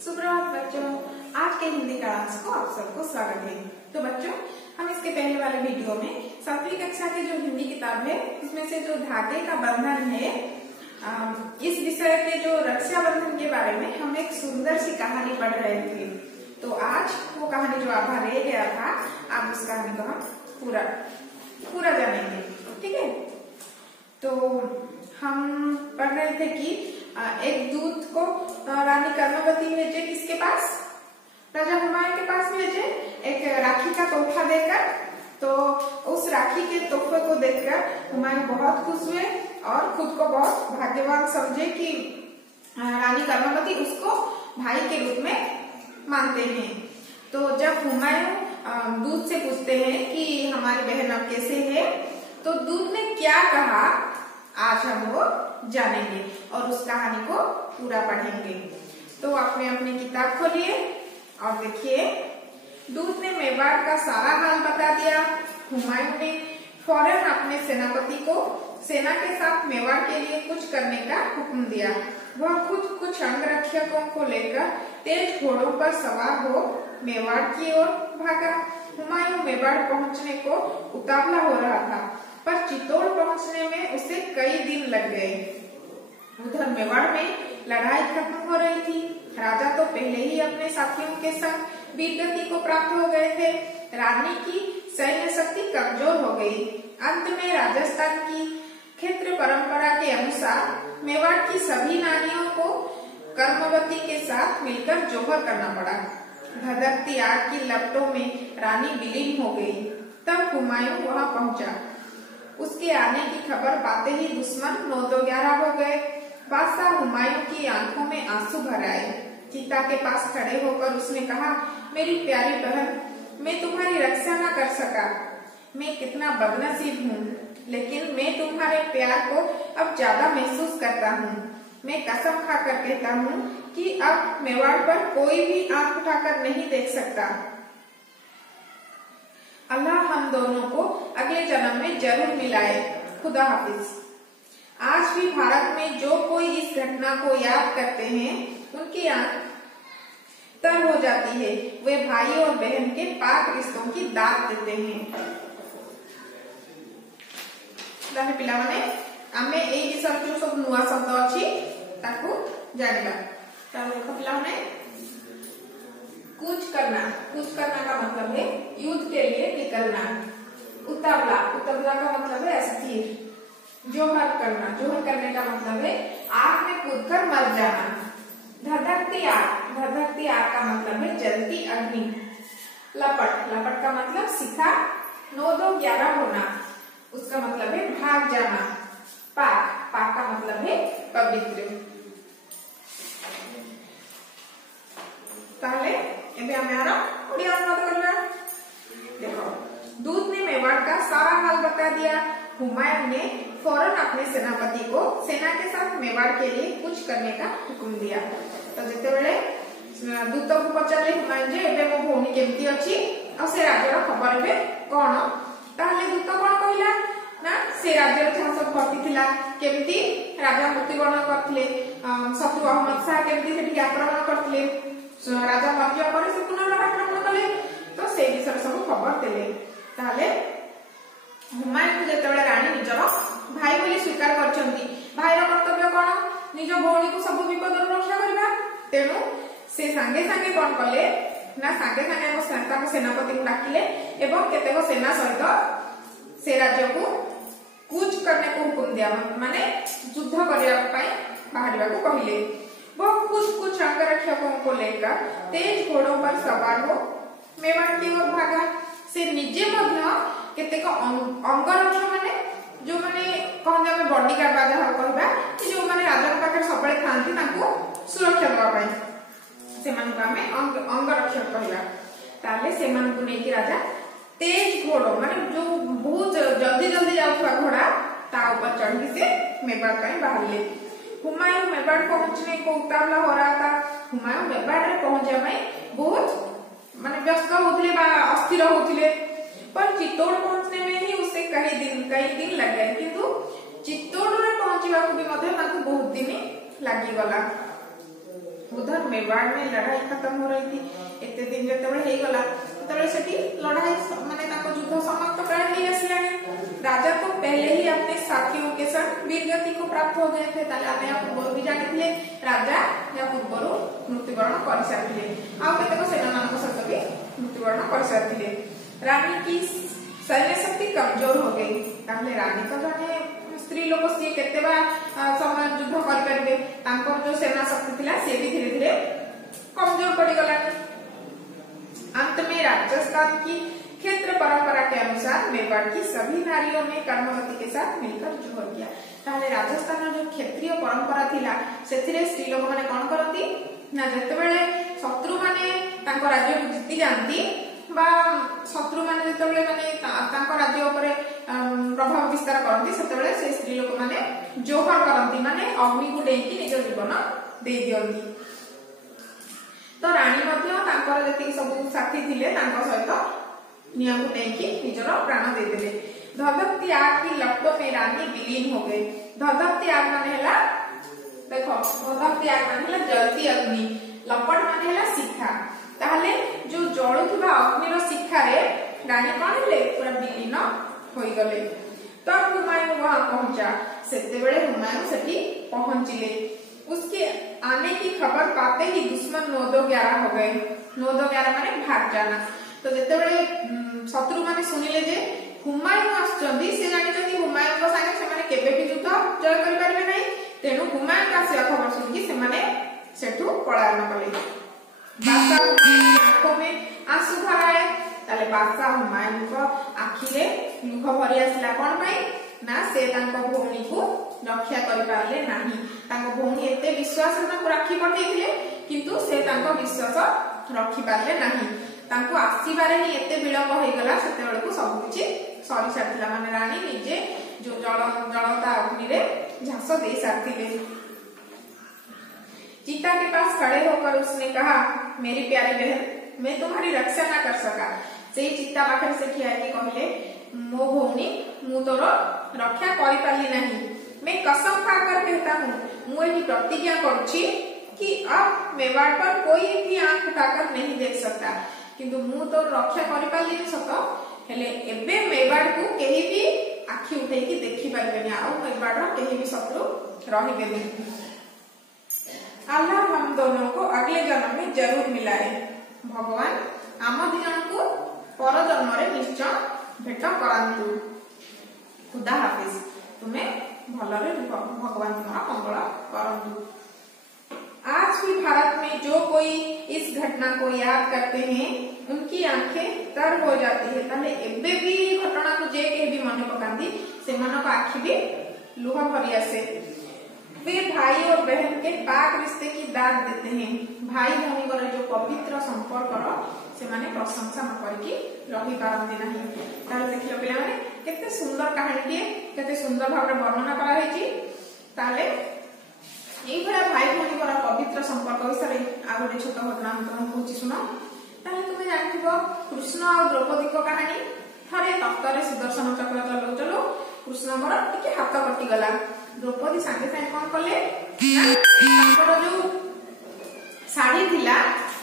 सुप्रभात बच्चों, आज के हिंदी क्लास को आप सबको स्वागत है। तो बच्चों, हम इसके पहले वाले वीडियो में 7वीं कक्षा की जो हिंदी किताब है उसमें से जो धागे का बंधन है, इस विषय के जो रक्षाबंधन के बारे में हम एक सुंदर सी कहानी पढ़ रहे थे। तो आज वो कहानी जो आधा रह गया था, अब उस कहानी को हम पूरा जानेंगे। ठीक है, तो हम पढ़ रहे थे कि एक दूत को रानी कर्मवती भेजे, किसके पास? राजा हुमायूं के पास भेजे, एक राखी का तोहफा देकर। तो उस राखी के तोहफे को देखकर हुमायूं बहुत खुश हुए और खुद को बहुत भाग्यवान समझे कि रानी कर्मवती उसको भाई के रूप में मानते हैं। तो जब हुमायूं दूत से पूछते हैं कि हमारी बहन अब कैसे है, तो दूत ने क्या कहा आज हम वो जानेंगे और उस कहानी को पूरा पढ़ेंगे। तो आपने अपनी किताब खोलिए और देखिए, दूत ने मेवाड़ का सारा हाल बता दिया। हुमायूं ने फौरन अपने सेनापति को सेना के साथ मेवाड़ के लिए कुछ करने का हुक्म दिया। वह खुद कुछ अंगरक्षकों को लेकर तेज घोड़ों पर सवार हो मेवाड़ की ओर भागा। हुमायूं मेवाड़ पहुंचने को उतावला हो रहा था, पर चित्तौड़ पहुंचने में उसे कई दिन लग गए। उधर मेवाड़ में लड़ाई खत्म हो रही थी। राजा तो पहले ही अपने साथियों के संग वीरगति को प्राप्त हो गए थे। रानी की सैन्य शक्ति कमजोर हो गई। अंत में राजस्थान की क्षेत्र परंपरा के अनुसार मेवाड़ की सभी नारियों को कर्मवती के साथ मिलकर जौहर करना पड़ा। धधकती आग की लपटों में रानी विलीन हो गई। तब हुमायूं वहां पहुंचा। उसके आने की खबर पाते ही दुश्मन 9-11 हो गए। बादशाह हुमायूं की आंखों में आंसू भर आए। चिता के पास खड़े होकर उसने कहा, मेरी प्यारी बहन, मैं तुम्हारी रक्षा न कर सका। मैं कितना बदनसीब हूँ, लेकिन मैं तुम्हारे प्यार को अब ज्यादा महसूस करता हूँ। मैं कसम खाकर कहता हूँ कि अब मेवाड़ पर कोई भी आंख उठाकर नहीं देख सकता। अल्लाह हम दोनों को अगले जन्म में जरूर मिलाए। खुदा हाफिज। आज भी भारत में जो कोई इस घटना को याद करते हैं, उनकी आंख तर हो जाती है। वे भाई और बहन के पाक रिश्तों की दाद देते हैं। पिलाने आमे एई विषय जो सब नुआ शब्द अछि ताकू जानिबा। देखो पिलाने, कूच करना का मतलब है युद्ध के लिए निकलना। उतावला का मतलब है अस्थिर। जौहर करने का मतलब है आग में कूदकर मर जाना। धधकती आग का मतलब है जलती अग्नि। लपट का मतलब शिखा। 9-11 होना, उसका मतलब है भाग जाना। पाक का मतलब है पवित्र। ताहले एबे हमें आरो ओडिया अनुवाद करबा। देखो, दूत ने मेवाड़ का सारा हाल बता दिया। हुमायूं ने फौरन अपने सेनापति को सेना के साथ मेवाड़ के लिए कुछ करने का हुक्म दिया। तो जेते बेले दूत को पचारे हुमायूं जे एबे मो भौणी केमती अछि आ से राज्यर खबर एबे कोन, ताहले दूत कोन कहिला ना से राज्यर जहां सब भर्ती थिला केमती राजा मृत्युवरण करथिले, शत्रु अहमद शाह केमती सेठी आक्रमण करथिले, राजा मर्जिया पर से पुनः आक्रमण कले। तो से विषय सब खबर देले। ताहले हुमायूं जेतेबेले रानी निजर भाई बोली स्वीकार करछंती, भाईर कर्तव्य कोन? निज भौणी को सब विपद रक्षा करबा। तेणु से सांगे सांगे कोन कले ना सांगे सांगे सेनापति को डाकिले एवं केतेक सेना सहित से राज्य को कूच करने को हुकुम दिया, माने युद्ध करने बाहर को कहले। वह कुछ अंगरक्षकों को लेकर तेज घोड़ों पर सवार हो मेवाड़ की ओर भागा। से निजे मध्य केतेक अंगरक्षक माने जो माने कहते हमें बॉडीगार्ड बाजा हो कहबा कि जो माने राजा के पाखे सबले थांती ताको सुरक्षा देवा पाए से मान को हमें अंगरक्षक कहबा। ताले से मान को नेकी राजा तेज घोड़ो माने जो बहुत जल्दी जाउथवा घोड़ा ता ऊपर चढ़ी से मेवाड़ पे बाहरले। हुमायूं मेवाड़ पहुंचने को उतावला हो रहा था। हुमायूं मेवाड़ रे पहुंचे में बहुत माने व्यस्त होथिले बा अस्थिर होथिले, पर चित्तौड़ पहुंचने में ही उसे कई दिन लग गए। किंतु चित्तौड़ रे पहुंचवा को भी मध्य ताको बहुत दिन लागी गला। उधर मेवाड़ में लड़ाई खत्म हो रही थी। एते दिन जेतेबेले गला सेठी लड़ाई माने ताको युद्ध समाप्त कर नहीं आसलानी। राजा तो पहले ही अपने साथियों के संग वीरगति को प्राप्त हो गए थे। ताले आमे पूर्व भी जानिथिले राजा या पूर्वरु मृत्युवरण कर सारथिले आ केतेक सेना मानक सहित भी मृत्युवरण कर सारथिले। रानी की सैन्य शक्ति कमजोर हो गई। ताले रानी तो जने स्त्री लोक सी केतेबा समय युद्ध कर परबे तांकर जो सेना शक्ति थिला से भी धीरे धीरे कमजोर पड़ी गलानी। अंत में राजस्थान की क्षेत्र परंपरा के अनुसार मेवाड़ की सभी नारियों ने कर्मवती के साथ मिलकर जोहर किया। ताले राजस्थान जो क्षेत्रीय परंपरा थिला सेथिरे स्त्री लोक माने कोन करती ना जेतेबेले शत्रु माने तांको राज्य को जीति जानती बा शत्रु माने जेतेबेले माने तांको राज्य ऊपर प्रभाव विस्तार करती सेतेबेले से स्त्री लोक माने जोहर करती माने अग्नि को डेकी निज जीवन दे दियंती। तो रानी मध्य तांकर जति सब साथी थिले तांको सहित निया को डेकी निजर प्राण दे देले। धधकती आग की लपटों में रानी विलीन हो गई। धधकती आग माने हला देखो धधकती आग माने हला जलती अग्नि, लपट माने हला शिखा। ताहले जो जळुथिबा अग्निर शिखा रे रानी कोन हेले पूरा विलीन होई गले। तब हुमायूं वहां पहुंचा। सेतेबेले हुमायूं सेठी पहुंचिले। उसके आने की खबर पाते ही दुश्मन 9-11 हो गए। 9-11 माने भाग जाना। तो जेतेबेले शत्रु माने सुनिले जे हुमायूं आछंदी से जानि जति हुमायूं को संगे से माने केबे भी युद्ध जय करि परबे नै। तेनु हुमायूं का से खबर सुनि से माने सेठु पलायन कले। बादशाह हुमायूं आंखों में आंसू भराए। ताले बादशाह हुमायूं को आखि रे लुह भरि आसला कोन पई ना से तांको भौणी को रक्षा करि पारले नाही। तांको भौणी एते विश्वास तांको राखी पठेइथिले किंतु से तांको विश्वास रखि पारले नाही। तांको आसीबारे ही एते विलंब होई गला। सेतेबेले को सब किछि सरी सारथिला माने रानी निजे जो जलता अग्नि रे झांस दे सारथिले। चिता के पास खड़े होकर उसने कहा, मेरी प्यारी बहन, मैं तुम्हारी रक्षा ना कर सका। से चिता पाखरे से ठिया के कहले, मो भौणी मु तोर रक्षा करि पारली नाही। मैं कसम खाकर कहता हूँ, मु एही प्रतिज्ञा करूछि कि अब मेवाड़ पर कोई भी आंख उठाकर नहीं देख सकता। किंतु मु तो रक्षा करि पारली सत हेले एबे मेवाड़ को केही भी आखि उठै कि देखि पारबेनी। आ मेवाड़ रो केही भी शत्रु रहिबेनी। अल्लाह हम दोनों को अगले जन्म में जरूर मिलाए। भगवान आम दिजन को पर जन्म रे निश्चय भेट करांतु। खुदा हाफिज। तुम्हें भलरे भगवान तुम्हारा मंगल करंतु। आज भी भारत में जो कोई इस घटना को याद करते हैं उनकी आंखें तर हो जाती है। ताले एबे भी घटना को जे के भी मन पकांदी से मन को आखि भी लुह भरी आसे। वे भाई और बहन के पाक रिश्ते की दाद देते हैं। भाई भौणी को जो पवित्र संपर्क से माने प्रशंसा न करके रही पारती नहीं। ताले देखियो पिला माने केते सुंदर कहानी टिए केते सुंदर भाव वर्णना करा हेची। ताले एई भला भाई भौणी को पवित्र संपर्क विषय आ गोटे छोट घटना हम कहूची सुनो। ताले तुमे जानिथिबो कृष्ण और द्रौपदी को कहानी। थरे तख्तरे सुदर्शन चक्र चलो चलो कृष्णଙ୍କର टिके हाथ कटि गला। द्रौपदी सांगे सांगे कोन कले ना जो साड़ी थिला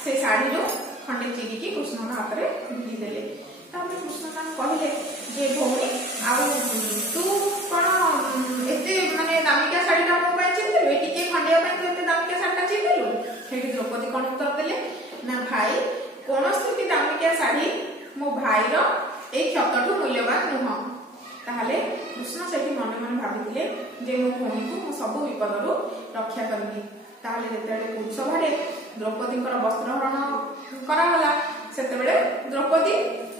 से साड़ी जो खंडे चिरी की कृष्ण हाथ रे भिड़ी देले। तापर कृष्ण मान कहले जे भौणी आ तू कोन एते माने दामिका साड़ी ना मो पाइ चिनलु एटी के खंडे पाइ तू एते दामिका साड़ी चिनलु। हेटी द्रौपदी कोन उत्तर देले ना भाई कोनोसी भी दामिका साड़ी मो भाई रो ए क्षतठु मूल्यवान नुह। ताहले कृष्ण सेठी मन मन भाबिथिले जे मो भौणी को मो सब विपदरु रक्षा करबी। ताहले जेतेबेले कुरुसभारे द्रौपदींकर वस्त्रहरण करागला सेतेबेले द्रौपदी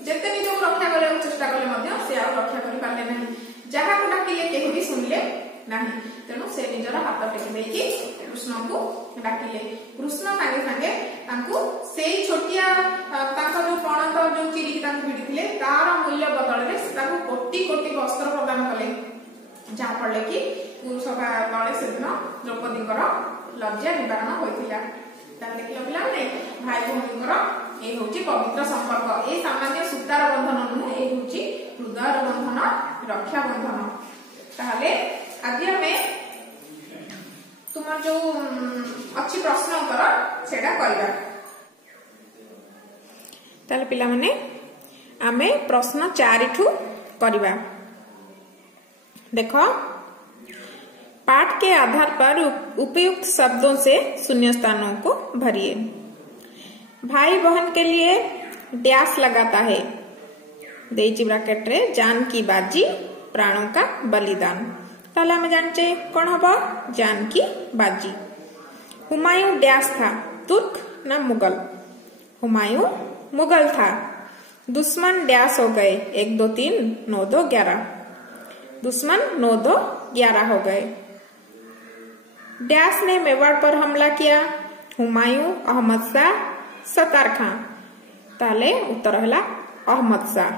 जेते निज रक्षा करे चेष्टा कले मध्य से आ रक्षा करि पाले नाही। जहा को डाकिले केहि भी सुनिले नाही। तेनु से निजर हाथ टेकी देकी कृष्ण को डाकिले। कृष्ण संगे संगे तांको सेई छोटिया तांको जो पणत जो चिरी तांको भिडिथिले तार मूल्य बदल रे तांको कोटी कोटी वस्त्र प्रदान कले। जहा पड़ले कि पुरुषभा तले से दिन द्रौपदींकर लज्जा निवारण होइथिला। ताले देखियो पिला माने भाई भौणींकर ए होची पवित्र संपर्क। ए सामान्य सूतार बंधन नुहे, ए होची हृदयर बंधन, रक्षा बंधन। ताहले आज हमें तुम जो अच्छी प्रश्न उत्तर सेटा करबा। ताले पिला माने आमे प्रश्न 4 ठू करबा। देखो, पाठ के आधार पर उपयुक्त शब्दों से शून्य स्थानों को भरिए। भाई बहन के लिए डैश लगाता है, देजी ब्रैकेट रे जान की बाजी प्राणों का बलिदान। ताले हमें जानचे कौन हबा, जान की बाजी। हुमायूं डैश था, तुर्क ना मुगल। हुमायूं मुगल था। दुश्मन डैश हो गए, 1 2 3 9 2 11। दुश्मन 9 2 11 हो गए। डैश ने मेवाड़ पर हमला किया, हुमायूं, अहमद शाह, सत्तार खां। ताले उत्तर हला अहमद शाह।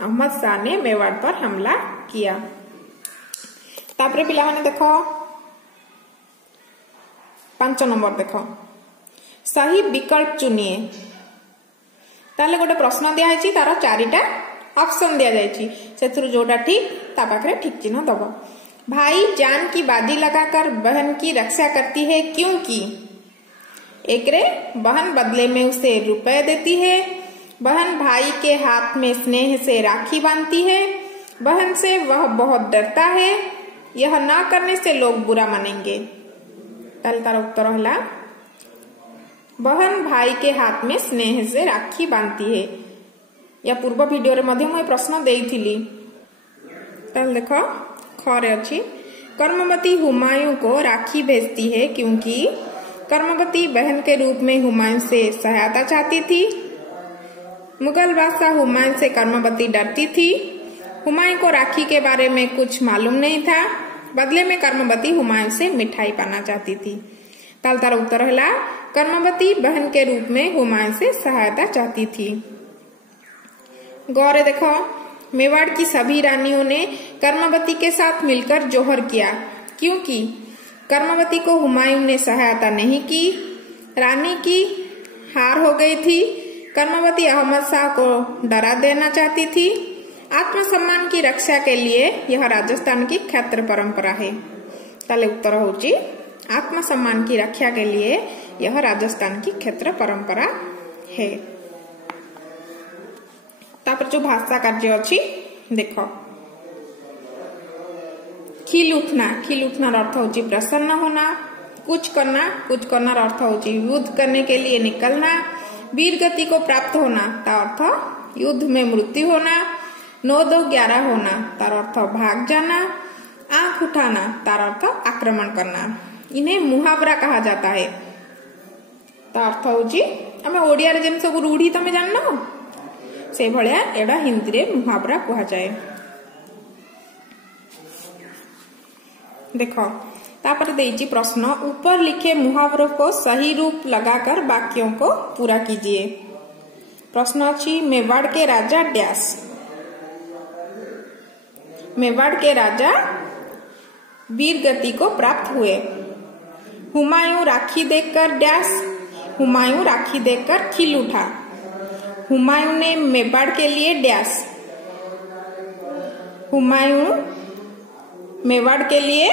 अहमद शाह ने मेवाड़ पर हमला किया। तापरे पिला माने देखो 5 नंबर देखो, सही विकल्प चुनिए। ताले गोटे प्रश्न दिया है, तार 4टा ऑप्शन दिया जायछि, सेथुरु जोटा ठीक ता पाखरे ठीक चिन्ह दबो। भाई जान की बाजी लगाकर बहन की रक्षा करती है क्योंकि एक रे बहन बदले में उसे रुपए देती है, बहन भाई के हाथ में स्नेह से राखी बांधती है, बहन से वह बहुत डरता है, यह ना करने से लोग बुरा मानेंगे। ताले तार उत्तर हला बहन भाई के हाथ में स्नेह से राखी बांधती है। या पूर्व वीडियो रे मध्य मैं प्रश्न देइथिली। ताले देखो खरे अच्छी, कर्मवती हुमायूं को राखी भेजती है क्योंकि कर्मवती बहन के रूप में हुमायूं से सहायता चाहती थी। मुगल बादशाह हुमायूं से कर्मवती डरती थी। हुमायूं को राखी के बारे में कुछ मालूम नहीं था, बदले में कर्मवती हुमायूं से मिठाई पाना चाहती थी। ताल तार उत्तर हला कर्मवती बहन के रूप में हुमायूं से सहायता चाहती थी। गौरे देखो, मेवाड़ की सभी रानियों ने कर्मवती के साथ मिलकर जोहर किया क्योंकि कर्मवती को हुमायूं ने सहायता नहीं की। रानी की हार हो गई थी। कर्मवती अहमद शाह को डरा देना चाहती थी। आत्मसम्मान की रक्षा के लिए यह राजस्थान की क्षत्र परंपरा है। ताले उत्तर होची आत्मसम्मान की रक्षा के लिए यह राजस्थान की क्षत्र परंपरा है। तापर जो भाषा कार्य अच्छी देखो, खिल उठना। खिल उठना अर्थ होची प्रसन्न होना। कुछ करना अर्थ होची युद्ध करने के लिए निकलना। वीर गति को प्राप्त होना तार अर्थ युद्ध में मृत्यु होना। 9 2 11 होना तार अर्थ भाग जाना। आंख उठाना तार अर्थ आक्रमण करना। इन्हें मुहावरा कहा जाता है। तार अर्थ होची आमे ओडिया रे जेम सब रूढ़ी तमे जाननो से भलिया एडा हिंदी रे मुहावरा कहा जाए। देखो तापर देइची प्रश्न, ऊपर लिखे मुहावरों को सही रूप लगाकर वाक्यों को पूरा कीजिए। प्रश्न अच्छी, मेवाड़ के राजा डैश। मेवाड़ के राजा वीर गति को प्राप्त हुए। हुमायूं राखी देखकर डैश। हुमायूं राखी देखकर खिल उठा। हुमायूं ने मेवाड़ के लिए डैश। हुमायूं मेवाड़ के लिए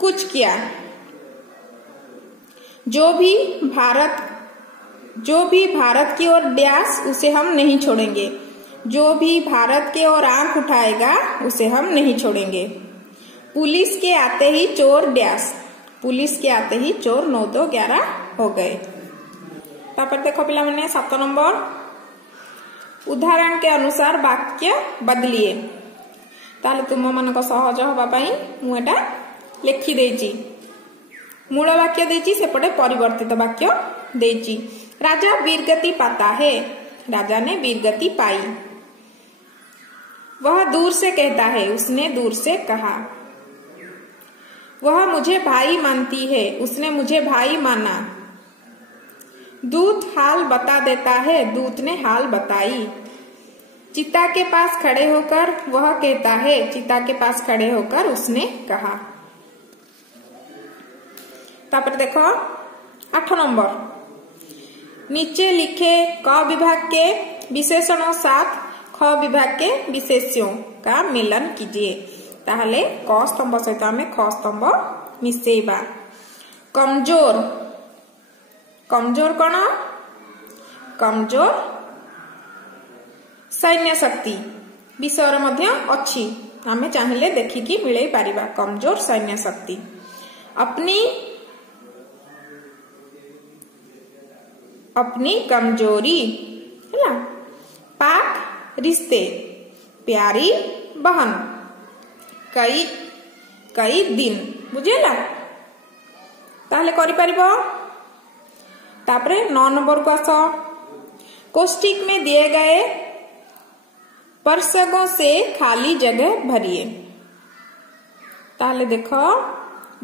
कुछ किया। जो भी भारत की ओर डैश उसे हम नहीं छोड़ेंगे। जो भी भारत के ओर आंख उठाएगा उसे हम नहीं छोड़ेंगे। पुलिस के आते ही चोर डैश। पुलिस के आते ही चोर 9 2 11 हो गए। तापर देखो पिला मैंने 7 नंबर, उदाहरण के अनुसार वाक्य बदलिए। ताले तुम मान सहज हवाई मुझे लिखि देची। मूल वाक्य देची, सेपटे परिवर्तित वाक्य देची। राजा वीरगति पाता है। राजा ने वीरगति पाई। वह दूर से कहता है। उसने दूर से कहा। वह मुझे भाई मानती है। उसने मुझे भाई माना। दूत हाल बता देता है। दूत ने हाल बताई। चिता के पास खड़े होकर वह कहता है। चिता के पास खड़े होकर उसने कहा। तापर देखो 8 नंबर, नीचे लिखे क विभाग के विशेषणों साथ ख विभाग के विशेष्यों का मिलन कीजिए। ताहले क स्तंभ सहित आमे ख स्तंभ मिसेबा। कमजोर, कमजोर कौन? कमजोर सैन्य शक्ति विषय मध्य अच्छी, आमे चाहिए देखिकी मिलई पारिबा। कमजोर सैन्य शक्ति। अपनी अपनी कमजोरी है। पाक रिश्ते, प्यारी बहन। कई कई दिन बुझेला ताहले करि परिबो। तापरे 9 नंबर को आस। कोष्टिक में दिए गए परसगों से खाली जगह भरिए। ताहले देखो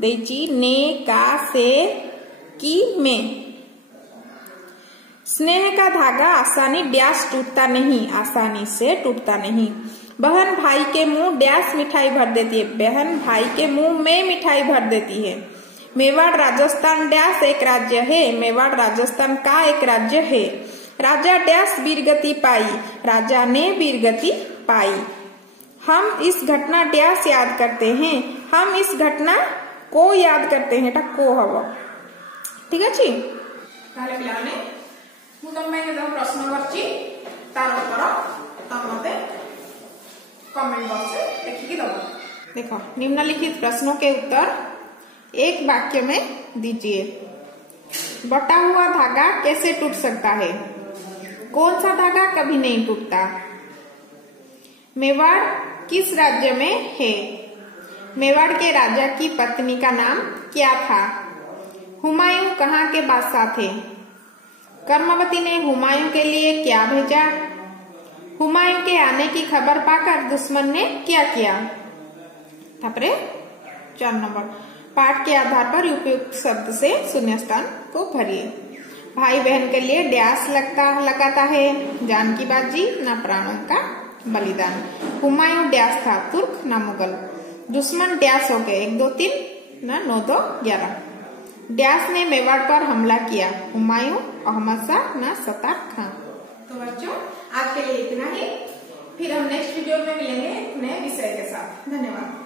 देची ने, का, से, की, में। स्नेह का धागा आसानी डैश टूटता नहीं, आसानी से टूटता नहीं। बहन भाई के मुंह डैश मिठाई भर देती है, बहन भाई के मुंह में मिठाई भर देती है। मेवाड़ राजस्थान डैश एक राज्य है, मेवाड़ राजस्थान का एक राज्य है। राजा डैश वीरगति पाई, राजा ने वीरगति पाई। हम इस घटना डैश याद करते हैं, हम इस घटना को याद करते हैं। को हव ठीक अच्छे। ताले पिलाने मु तम जो प्रश्न करछि तार उत्तर तम मते कमेंट बॉक्स में लिखिकी दबो। देखो निम्नलिखित प्रश्नों के उत्तर एक वाक्य में दीजिए। बटा हुआ धागा कैसे टूट सकता है? कौन सा धागा कभी नहीं टूटता? मेवाड़ किस राज्य में है? मेवाड़ के राजा की पत्नी का नाम क्या था? हुमायूं कहाँ के बादशाह थे? कर्मवती ने हुमायूं के लिए क्या भेजा? हुमायूं के आने की खबर पाकर दुश्मन ने क्या किया? 4 नंबर पाठ के आधार पर उपयुक्त शब्द से शून्यस्थान को भरिए। भाई बहन के लिए डैश लगाता है, जान की बाजी ना प्राणों का बलिदान। हुमायूं डैश था, तुर्क ना मुगल। दुश्मन डैश हो गए, 1 2 3 ना 9 2 11। डैश ने मेवाड़ पर हमला किया, हुमायूं, अहमद शाह ना सतार खां। तो बच्चों आज के लिए इतना ही, फिर हम नेक्स्ट वीडियो में मिलेंगे नए विषय के साथ। धन्यवाद।